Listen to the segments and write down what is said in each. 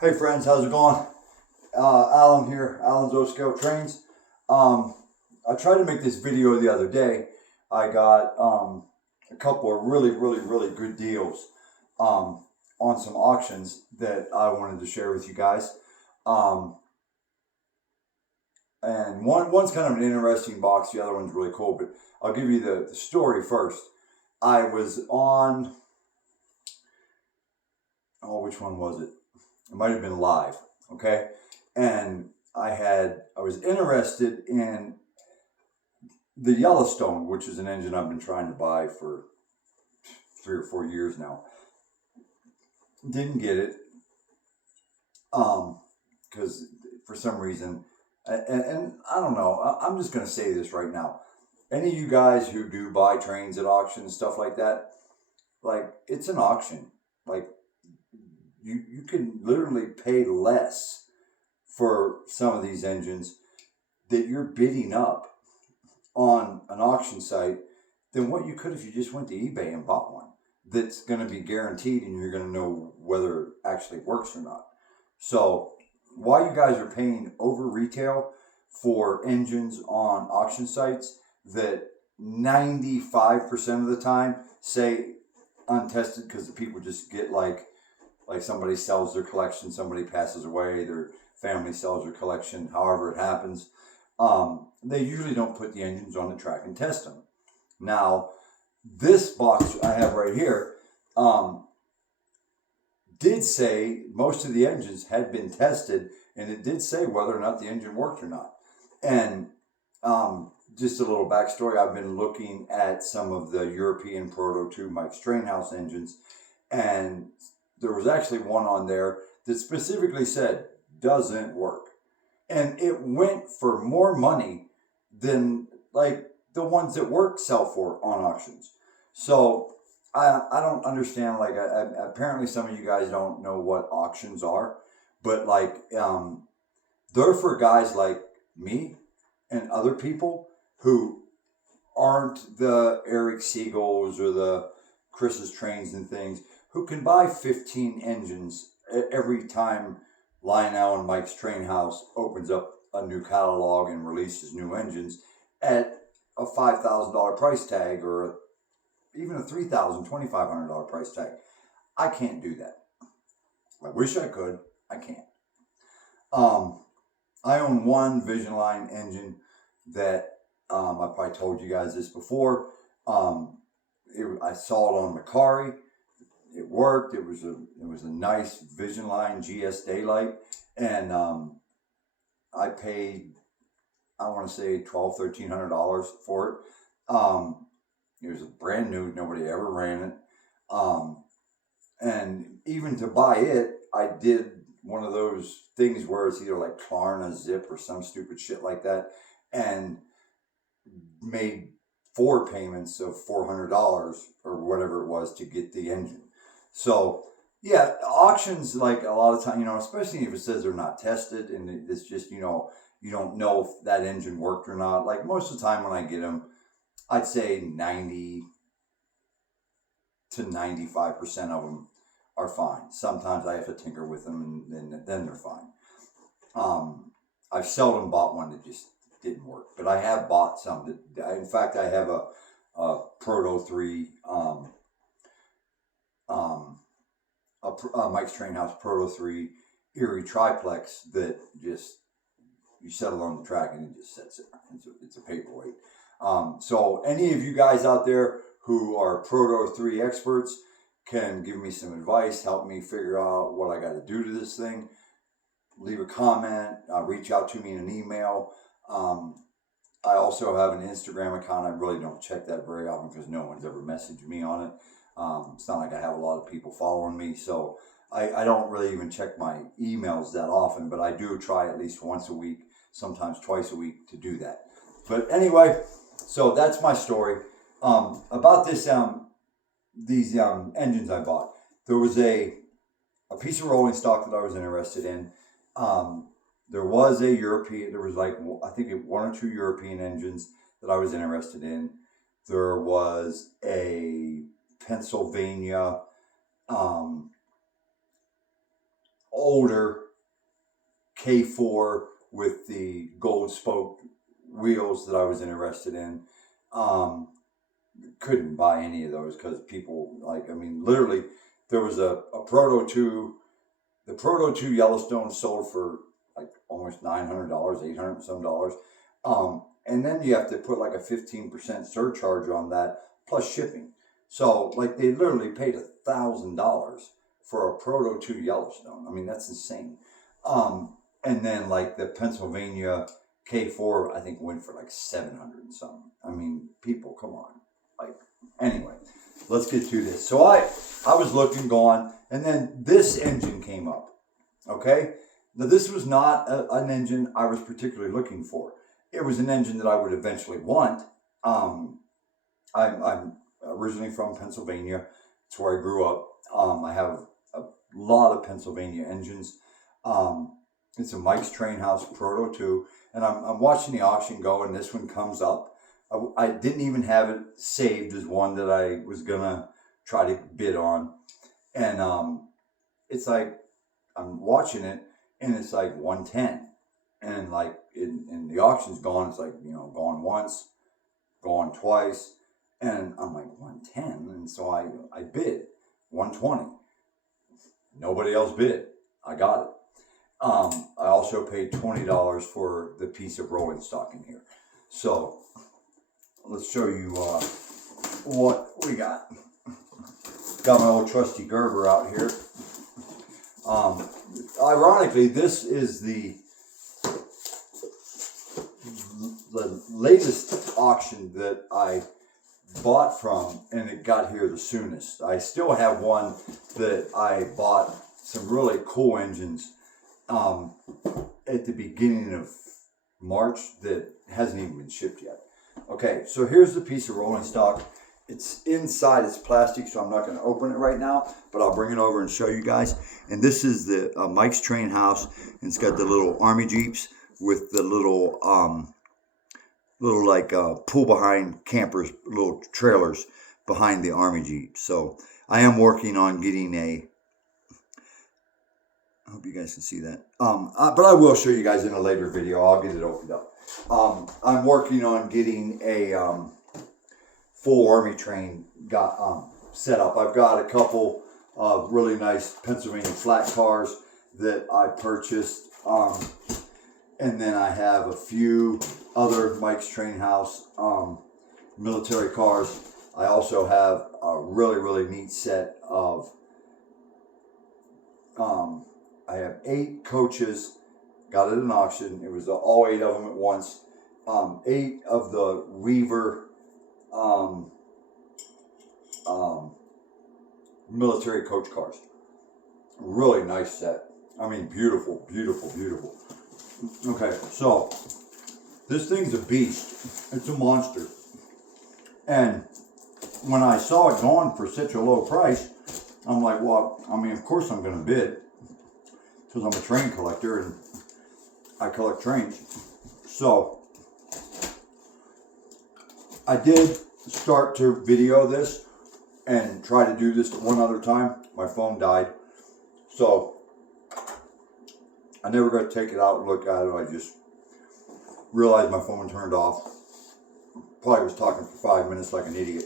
Hey friends, how's it going? Alan here, Alan's O-Scale Trains. I tried to make this video the other day. I got a couple of really good deals on some auctions that I wanted to share with you guys. Um, and one's kind of an interesting box, the other one's really cool, but I'll give you the story first. I was on, oh, which one was it? It might have been Live, okay? And I was interested in the Yellowstone, which is an engine I've been trying to buy for 3 or 4 years now. Didn't get it, because for some reason, and I don't know. I'm just gonna say this right now. Any of you guys who do buy trains at auction and stuff like that, like it's an auction. Like you can literally pay less for some of these engines that you're bidding up on an auction site than what you could if you just went to eBay and bought one that's going to be guaranteed and you're going to know whether it actually works or not. So while you guys are paying over retail for engines on auction sites that 95% of the time say untested, because the people just get like somebody sells their collection, somebody passes away, their family sells their collection, however it happens, they usually don't put the engines on the track and test them. Now, this box I have right here did say most of the engines had been tested, and it did say whether or not the engine worked or not. And just a little backstory, I've been looking at some of the European Proto 2 Mike's Trainhouse engines, and there was actually one on there that specifically said doesn't work. And it went for more money than like the ones that work sell for on auctions. So I don't understand. Like apparently some of you guys don't know what auctions are, but like they're for guys like me and other people who aren't the Eric Siegels or the Chris's Trains and things, who can buy 15 engines every time Lionel and Mike's Train House opens up a new catalog and releases new engines at a $5,000 price tag, or even a $3,000, $2,500 price tag. I can't do that. I wish I could. I can't. I own one Vision Line engine that I probably told you guys this before. I saw it on Macari. It worked. It was a nice Vision Line GS Daylight, and I paid, I want to say $1,200-$1,300 for it. It was brand new. Nobody ever ran it. And even to buy it, I did one of those things where it's either like Klarna Zip or some stupid shit like that, and made 4 payments of $400 or whatever it was to get the engine. So yeah, auctions, like a lot of time, especially if it says they're not tested and it's just, you don't know if that engine worked or not. Like most of the time when I get them, I'd say 90 to 95% of them are fine. Sometimes I have to tinker with them and then they're fine. I've seldom bought one that just didn't work, but I have bought some that, in fact, I have a Proto 3, Mike's Trainhouse Proto 3 Erie triplex that just, you settle on the track and it just sits there. It's a paperweight. So any of you guys out there who are Proto 3 experts can give me some advice, help me figure out what I got to do to this thing. Leave a comment, reach out to me in an email. I also have an Instagram account. I really don't check that very often because no one's ever messaged me on it. It's not like I have a lot of people following me, so I don't really even check my emails that often, but I do try at least once a week, sometimes twice a week to do that. But anyway, so that's my story. About these engines I bought. There was a piece of rolling stock that I was interested in. There was a European, there was like, I think 1 or 2 European engines that I was interested in. There was a Pennsylvania older K4 with the gold spoke wheels that I was interested in. Couldn't buy any of those because people, like, I mean, literally, there was a Proto 2. The Proto 2 Yellowstone sold for like almost $900, $800 some dollars. And then you have to put like a 15% surcharge on that plus shipping. So like they literally paid $1,000 for a Proto 2 Yellowstone. I mean, that's insane. And then like the Pennsylvania K4, I think went for like 700 and something. I mean, people, come on. Like, anyway, let's get to this. So I was looking, going, and then this engine came up. Okay, now this was not an engine I was particularly looking for. It was an engine that I would eventually want. I'm originally from Pennsylvania. It's where I grew up. I have a lot of Pennsylvania engines. It's a Mike's Train House Proto 2, and I'm watching the auction go, and this one comes up. I didn't even have it saved as one that I was gonna try to bid on, and it's like I'm watching it, and it's like 110, and like in the auction's gone. It's like, you know, gone once, gone twice, and I'm like 110, and so I bid 120. Nobody else bid. I got it. I also paid $20 for the piece of rolling stock in here. So let's show you what we got. Got my old trusty Gerber out here. Ironically, this is the latest auction that I bought from, and it got here the soonest. I still have one that I bought some really cool engines at the beginning of March that hasn't even been shipped yet. Okay, so here's the piece of rolling stock. It's inside, it's plastic, so I'm not going to open it right now, but I'll bring it over and show you guys. And this is the Mike's Train House, and it's got the little Army Jeeps with the little like pull behind campers, little trailers behind the Army Jeep. So I am working on getting a, I hope you guys can see that. But I will show you guys in a later video. I'll get it opened up. I'm working on getting a full Army train set up. I've got a couple of really nice Pennsylvania flat cars that I purchased. And then I have a few other Mike's Train House military cars. I also have a really, really neat set of, I have 8 coaches, got it at an auction. It was all 8 of them at once. 8 of the Weaver military coach cars. Really nice set. I mean, beautiful, beautiful, beautiful. Okay, so this thing's a beast. It's a monster. And when I saw it going for such a low price, I'm like, well, I mean, of course I'm going to bid, because I'm a train collector and I collect trains. So I did start to video this and try to do this one other time. My phone died. So I never got to take it out and look at it. I just realized my phone turned off. Probably was talking for 5 minutes like an idiot.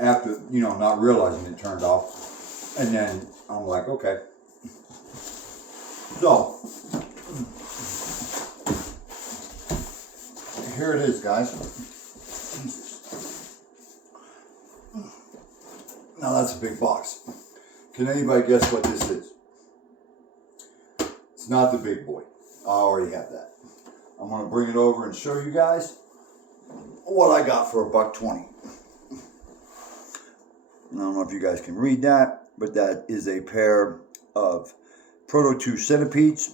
After, you know, not realizing it turned off. And then I'm like, okay. So, here it is, guys. Now that's a big box. Can anybody guess what this is? It's not the big boy. I already have that. I'm going to bring it over and show you guys what I got for $1.20. I don't know if you guys can read that, but that is a pair of Proto 2 centipedes.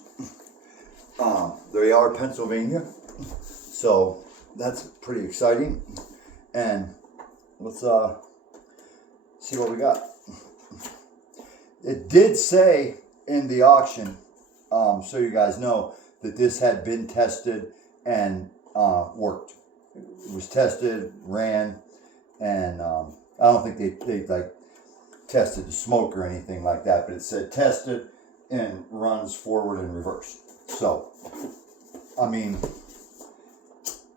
They are Pennsylvania, so that's pretty exciting. And let's see what we got. It did say in the auction, so you guys know, that this had been tested and worked. It was tested, ran, and I don't think they like, tested the smoke or anything like that, but it said tested and runs forward and reverse. So, I mean,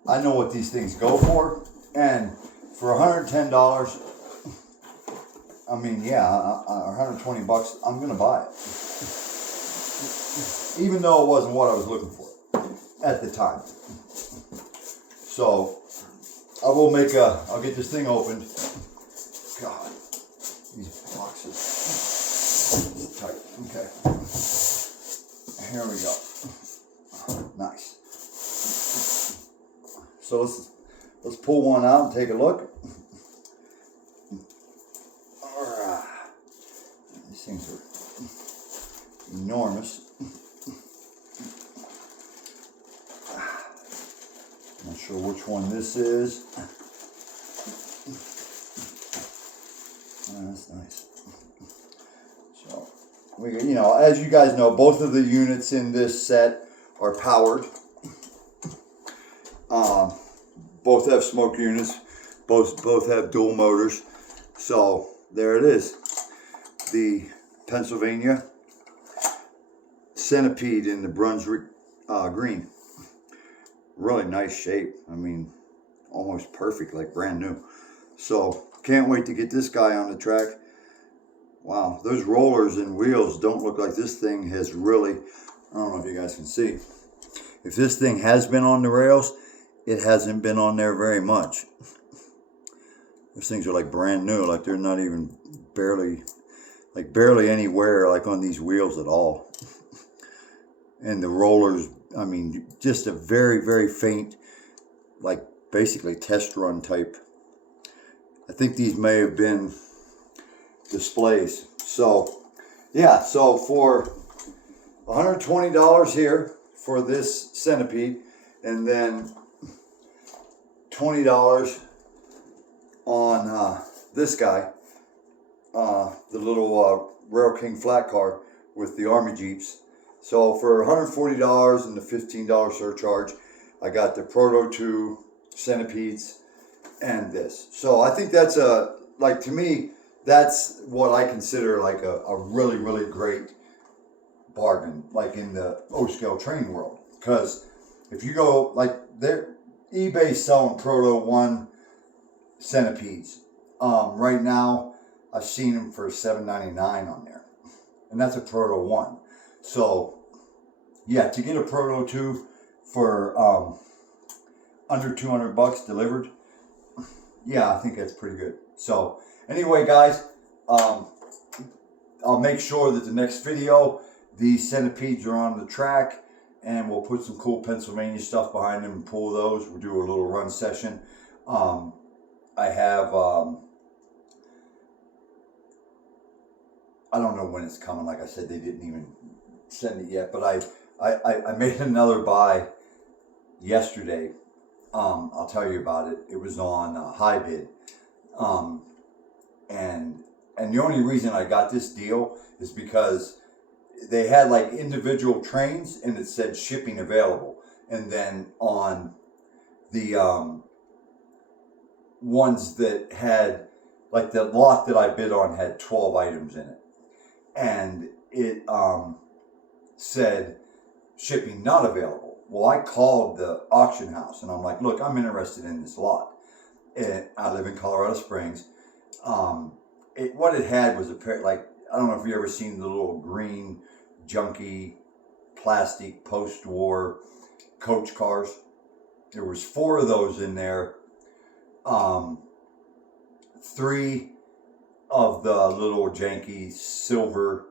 I know what these things go for, and for $110, I mean, yeah, $120, I'm gonna buy it, even though it wasn't what I was looking for at the time. So, I'll get this thing opened. God, these boxes, tight. Okay, here we go. Nice. So let's pull one out and take a look. Alright. These things are enormous. Not sure which one this is. That's nice. So we, as you guys know, both of the units in this set are powered. Both have smoke units. Both have dual motors. So there it is. The Pennsylvania Centipede in the Brunswick green. Really nice shape. I mean, almost perfect, like brand new. So can't wait to get this guy on the track. Wow, those rollers and wheels don't look like this thing has really, I don't know if you guys can see. If this thing has been on the rails, it hasn't been on there very much. Those things are like brand new, like they're not even barely anywhere like on these wheels at all. And the rollers, I mean, just a very, very faint, like basically test run type. I think these may have been displays. So, yeah, so for $120 here for this Centipede, and then $20 on this guy, the little Rail King flat car with the Army Jeeps. So for $140 and the $15 surcharge, I got the Proto 2 Centipedes and this. So I think that's to me, that's what I consider like a really, really great bargain, like in the O-scale train world. Because if you go, like, eBay's selling Proto 1 Centipedes. Right now, I've seen them for $7.99 on there. And that's a Proto 1. So, yeah, to get a Proto 2 for under $200 delivered, yeah, I think that's pretty good. So, anyway, guys, I'll make sure that the next video, these Centipedes are on the track, and we'll put some cool Pennsylvania stuff behind them and pull those. We'll do a little run session. I have, I don't know when it's coming. Like I said, they didn't even send it yet, but I made another buy yesterday. I'll tell you about it. It was on High Bid. And the only reason I got this deal is because they had like individual trains and it said shipping available. And then on the ones that had, like the lot that I bid on had 12 items in it. And it said shipping not available. Well, I called the auction house and I'm like, look, I'm interested in this lot. And I live in Colorado Springs. What it had was a pair, like, I don't know if you've ever seen the little green, junky, plastic post-war coach cars. There was 4 of those in there. 3 of the little janky silver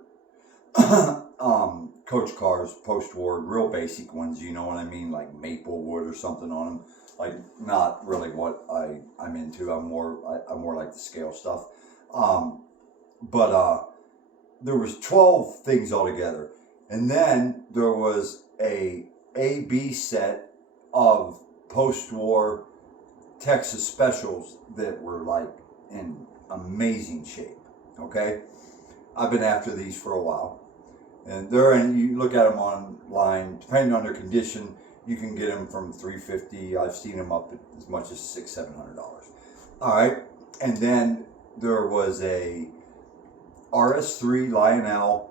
coach cars, post-war, real basic ones, you know what I mean, like maple wood or something on them. Like, not really what I'm into. I'm more like the scale stuff. But there was 12 things altogether. And then there was a A-B set of post-war Texas specials that were like in amazing shape. Okay? I've been after these for a while. And you look at them online, depending on their condition, you can get them from $350. I've seen them up at as much as $600-700. All right. And then there was a RS3 Lionel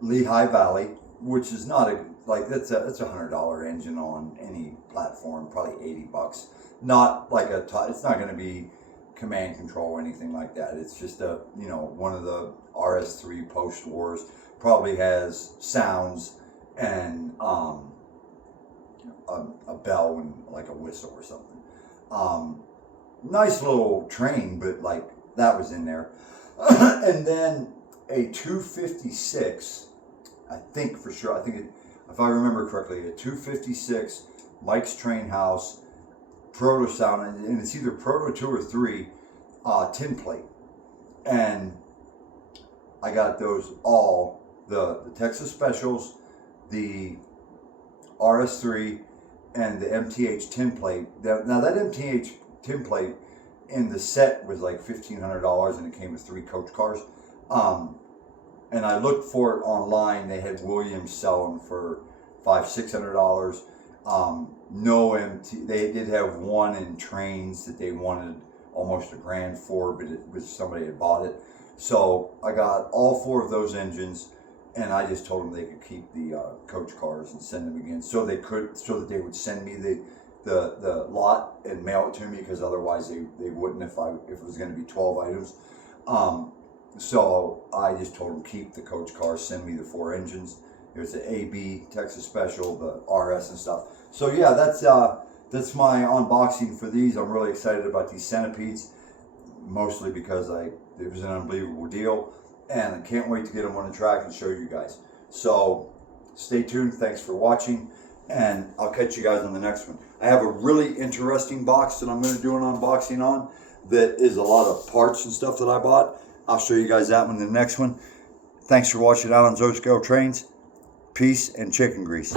Lehigh Valley, which is not a, like, that's a $100 engine on any platform, probably $80. Not like it's not going to be command control or anything like that. It's just a, you know, one of the RS3 post wars. Probably has sounds and a bell and like a whistle or something. Nice little train, but like that was in there. And then a 256, I think for sure, I think it, if I remember correctly, a 256 Mike's Train House proto sound, and it's either proto 2 or 3 tin plate. And I got those all, the Texas Specials, the RS3, and the MTH tin plate. Now that MTH tin plate in the set was like $1,500, and it came with 3 coach cars. And I looked for it online. They had Williams sell them for $500-600. No MT. They did have one in trains that they wanted almost $1,000 for, but it was somebody had bought it. So I got all 4 of those engines, and I just told them they could keep the coach cars and send them again, so they could, so that they would send me the lot and mail it to me, because otherwise they wouldn't if it was going to be 12 items. So I just told them keep the coach cars, send me the 4 engines. There's the AB Texas Special, the RS and stuff. So yeah, that's my unboxing for these. I'm really excited about these centipedes, mostly because it was an unbelievable deal, and I can't wait to get them on the track and show you guys. So stay tuned. Thanks for watching, and I'll catch you guys on the next one. I have a really interesting box that I'm going to do an unboxing on that is a lot of parts and stuff that I bought. I'll show you guys that one in the next one. Thanks for watching out on Zosco Trains. Peace and chicken grease.